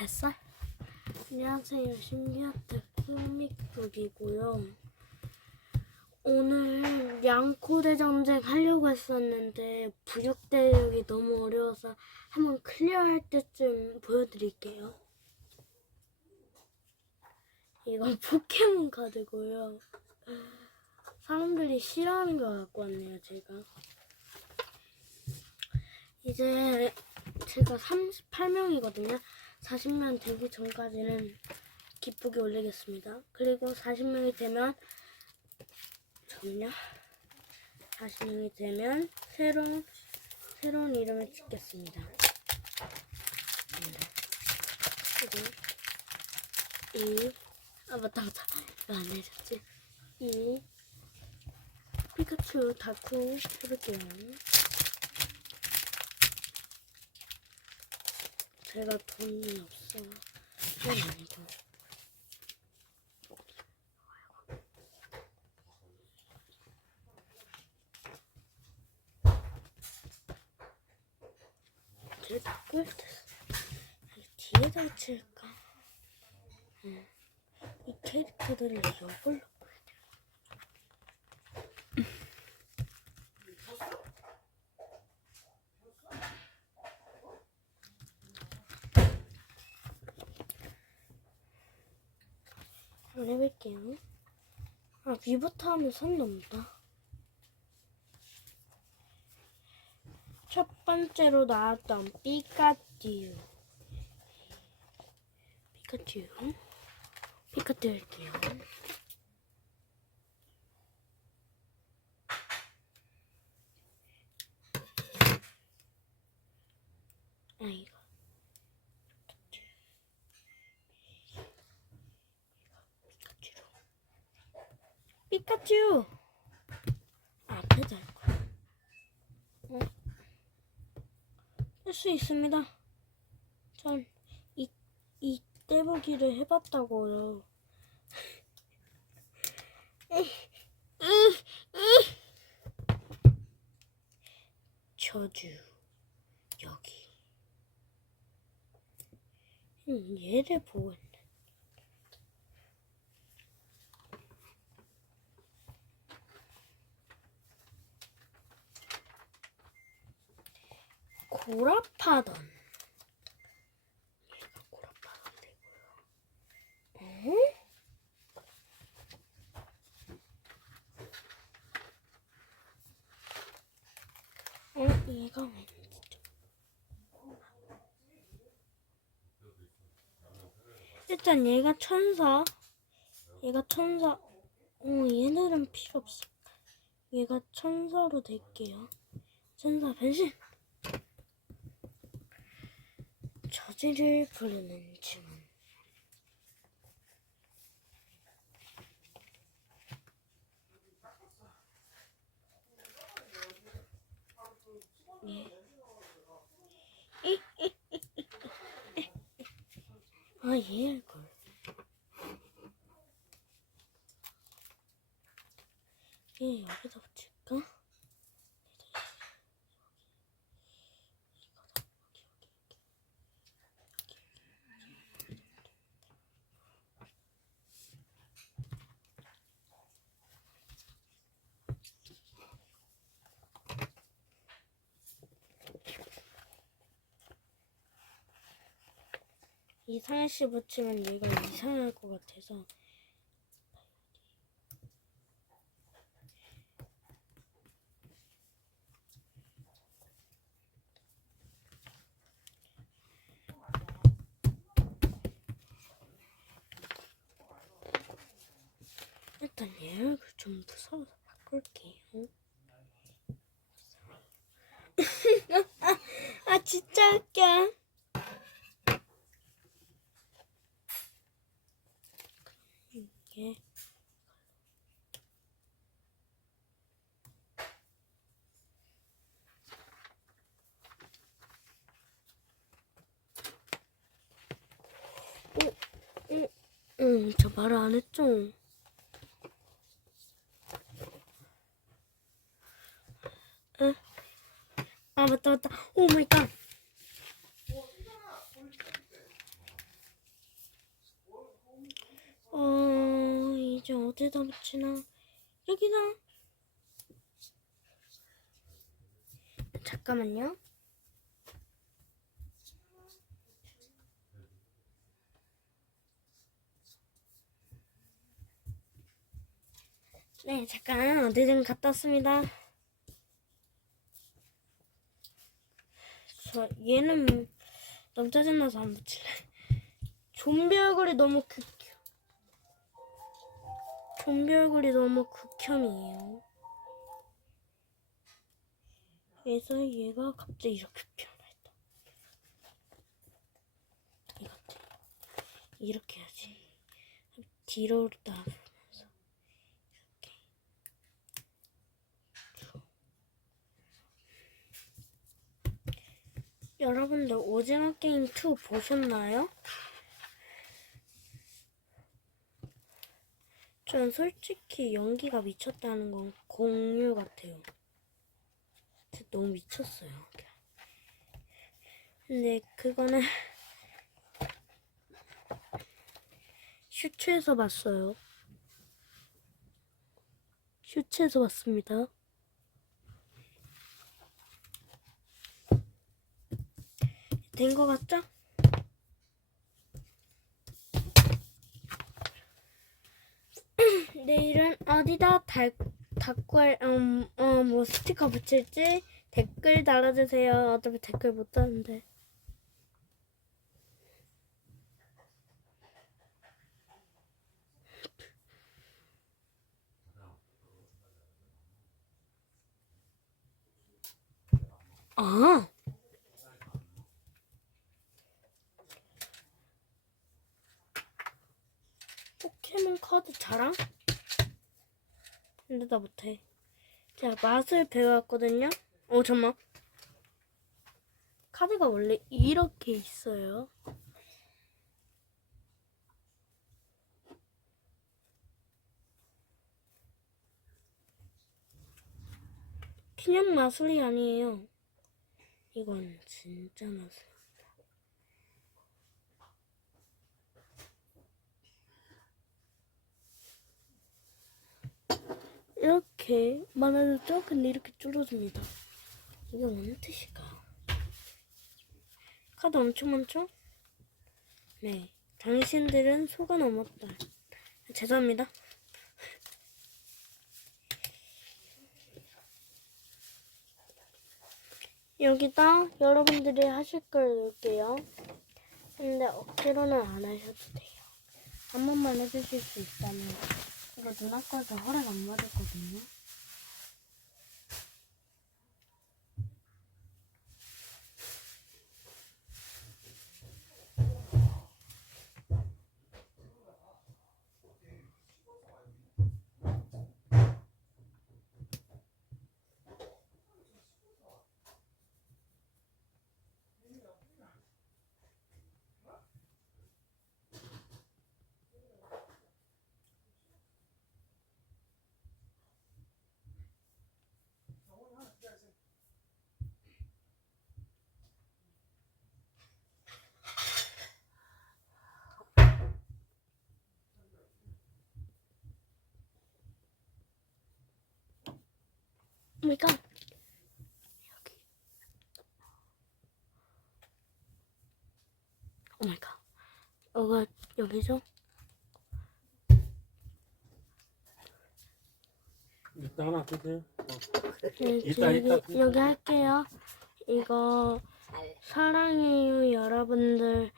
뱃살? 안녕하세요. 신비아트 코믹북이고요. 오늘 양코대 전쟁 하려고 했었는데 부역대역이 너무 어려워서 한번 클리어할 때쯤 보여드릴게요. 이건 포켓몬 카드고요. 사람들이 싫어하는 거 갖고 왔네요, 제가. 이제 제가 38명이거든요. 40명 되기 전까지는 기쁘게 올리겠습니다. 그리고 40명이 되면 잠깐만요. 40명이 되면 새로운 새로운 이름을 짓겠습니다. 그리고 이아 맞다 맞다 이거 안 해줬지 이 피카츄 다쿠 해볼게요. 제가 돈이 없어. 그건 아니고. 제다 꿀됐어. 뒤에다 칠까? 응. 이 캐릭터들을 이걸로 한번 해볼게요. 아, 위부터 하면 선 넘다. 첫 번째로 나왔던 피카츄. 피카츄. 피카츄 할게요. 아, 이거. 피카츄로. 피카츄! 앞에 달고. 어? 할수 있습니다. 전 이, 이 떼보기를 해봤다고요. 저주, 여기. 음, 얘를 보고 고라파던 얘가 고라파던 되고요. 어? 어? 얘가 왠지 좀 일단 얘가 천사 얘가 천사 어 얘들은 필요 없어 얘가 천사로 될게요 천사 변신 저지를 부르는 주문. 예. 아, 예, 할걸. 얘 여기다 붙일까? 이상한 씨 붙이면 얘가 이상할 것 같아서 일단 얘 얼굴 좀 무서워서 바꿀게요. 아 진짜 웃겨. 응, 저 말을 안 했죠. 응? 아 맞다 맞다. 오 마이 갓. 어 이제 어디다 붙이나? 여기다. 잠깐만요. 네, 잠깐 어디든 갔다 왔습니다. 저 얘는 너무 짜증나서 안 붙일래. 좀비 얼굴이 너무 극혐. 좀비 얼굴이 너무 극혐이에요. 그래서 얘가 갑자기 이렇게 변했다. 이것도 이렇게 해야지. 뒤로 나면서 이렇게. 여러분들 오징어 게임 2 보셨나요? 전 솔직히 연기가 미쳤다는 건 공유 같아요. 너무 미쳤어요. 근데 그거는 슈츠에서 봤어요. 슈츠에서 봤습니다. 된거 같죠? 내일은 어디다 달, 닭괄, 음, 어, 뭐 스티커 붙일지 댓글 달아주세요. 어차피 댓글 못 다는데. 아. 카드 자랑? 근데 나 못해. 제가 맛을 배워왔거든요. 어, 잠만. 카드가 원래 이렇게 있어요. 그냥 마술이 아니에요. 이건 진짜 마술. 이렇게 많아졌죠? 근데 이렇게 줄어듭니다. 이게 뭔 뜻일까? 카드 엄청 많죠? 네. 당신들은 속아 넘었다. 죄송합니다. 여기다 여러분들이 하실 걸 넣을게요. 근데 억지로는 안 하셔도 돼요. 한 번만 해주실 수 있다면. 이거 누나 거서 허락 안 받았거든요. 마이 갓. 여기. 오 마이갓. 어가 여기죠? 이따 하나 주세요. 어. 네, 이따, 여기, 이따. 여기 할게요. 이거 사랑해요 여러분들.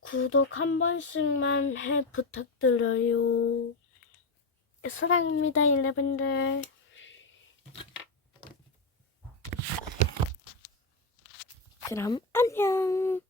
구독 한 번씩만 해 부탁드려요. 사랑합니다 여러분들. 그럼 안녕.